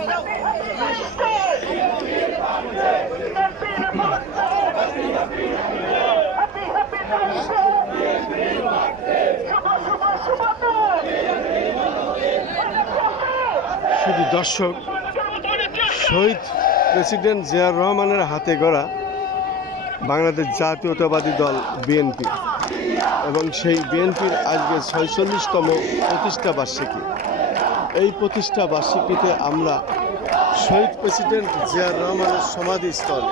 শুধু দর্শক, শহীদ প্রেসিডেন্ট জিয়াউর রহমানের হাতে গড়া বাংলাদেশ জাতীয়তাবাদী দল বিএনপি এবং সেই বিএনপির আজকে ৪৬তম প্রতিষ্ঠা বার্ষিকী। এই প্রতিষ্ঠা বার্ষিকীতে আমরা শহীদ প্রেসিডেন্ট জিয়াউর রহমানের সমাধিস্থলে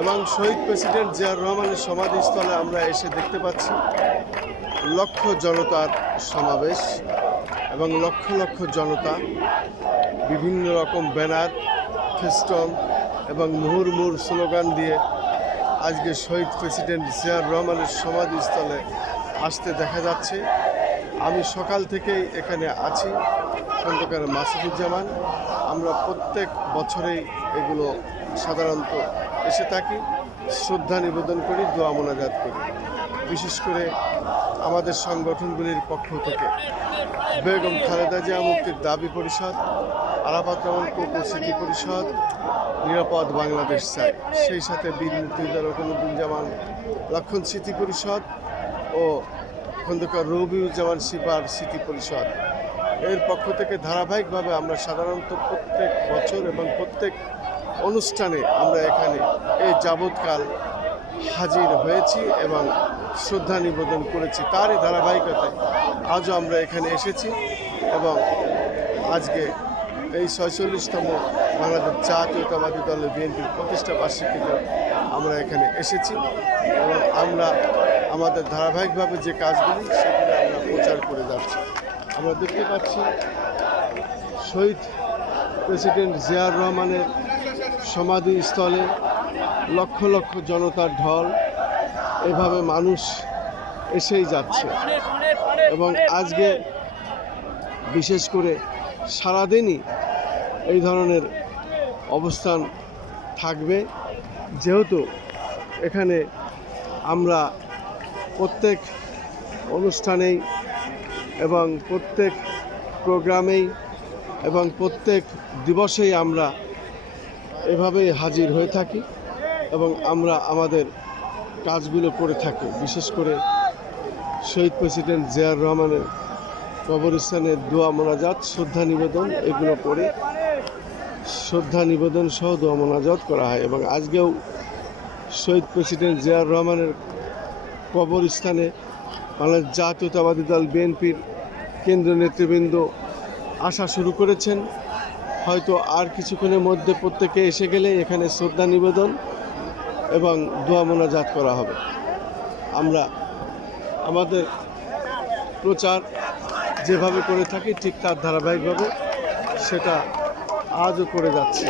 এবং শহীদ প্রেসিডেন্ট জিয়াউর রহমানের সমাধিস্থলে আমরা এসে দেখতে পাচ্ছি লক্ষ জনতার সমাবেশ এবং লক্ষ লক্ষ জনতা বিভিন্ন রকম ব্যানার, ফেস্টন এবং মুহুর্মুহুর স্লোগান দিয়ে আজকে শহীদ প্রেসিডেন্ট জিয়াউর রহমানের সমাধিস্থলে আসতে দেখা যাচ্ছে। আমি সকাল থেকেই এখানে আছি, খন্দকার মাসুদুজ্জামান। আমরা প্রত্যেক বছরেই এগুলো সাধারণত এসে থাকি, শ্রদ্ধা নিবেদন করি, দোয়া মোনাজাত করি। বিশেষ করে আমাদের সংগঠনগুলির পক্ষ থেকে বেগম খালেদা জিয়া মুক্তির দাবি পরিষদ, আরাফাত রহমান কোকো স্মৃতি পরিষদ, নিরাপদ বাংলাদেশ চাই, সেই সাথে বীর মুক্তিযোদ্ধা রুকনুদ্দিন লক্ষণ স্মৃতি পরিষদ ও খন্দকার রবিউজ্জামান সিপার স্মৃতি পরিষদ এর পক্ষ থেকে ধারাবাহিকভাবে আমরা সাধারণত প্রত্যেক বছর এবং প্রত্যেক অনুষ্ঠানে আমরা এখানে এই যাবৎকাল হাজির হয়েছি এবং শ্রদ্ধা নিবেদন করেছি। তারই ধারাবাহিকতায় আজও আমরা এখানে এসেছি এবং আজকে এই ৪৬তম বাংলাদেশ জাতীয়তাবাদী দলের বিএনপির প্রতিষ্ঠা বার্ষিকীতে আমরা এখানে এসেছি এবং আমরা আমাদের ধারাবাহিকভাবে যে কাজগুলি সেগুলো আমরা প্রচার করে যাচ্ছি। আমরা দেখতে পাচ্ছি শহীদ প্রেসিডেন্ট জিয়াউর রহমানের সমাধিস্থলে লক্ষ লক্ষ জনতার ঢল, এভাবে মানুষ এসেই যাচ্ছে এবং আজকে বিশেষ করে সারাদিনই এই ধরনের অবস্থান থাকবে, যেহেতু এখানে আমরা প্রত্যেক অনুষ্ঠানেই এবং প্রত্যেক প্রোগ্রামেই এবং প্রত্যেক দিবসেই আমরা এভাবেই হাজির হয়ে থাকি এবং আমরা আমাদের কাজগুলো করে থাকি। বিশেষ করে শহীদ প্রেসিডেন্ট জিয়াউর রহমানের কবরস্থানে দোয়া মোনাজাত, শ্রদ্ধা নিবেদন এগুলো করে শ্রদ্ধা নিবেদন সহ দোয়া মোনাজাত করা হয় এবং আজকেও শহীদ প্রেসিডেন্ট জিয়াউর রহমানের কবরস্থানে বাংলাদেশ জাতীয়তাবাদী দল বিএনপির কেন্দ্রীয় নেতৃবৃন্দ আসা শুরু করেছেন। হয়তো আর কিছুক্ষণের মধ্যে প্রত্যেকে এসে গেলে এখানে শ্রদ্ধা নিবেদন এবং দোয়া মোনাজাত করা হবে। আমরা আমাদের প্রচার যেভাবে করে থাকি ঠিক তার ধারাবাহিকভাবে সেটা আজও করে যাচ্ছি।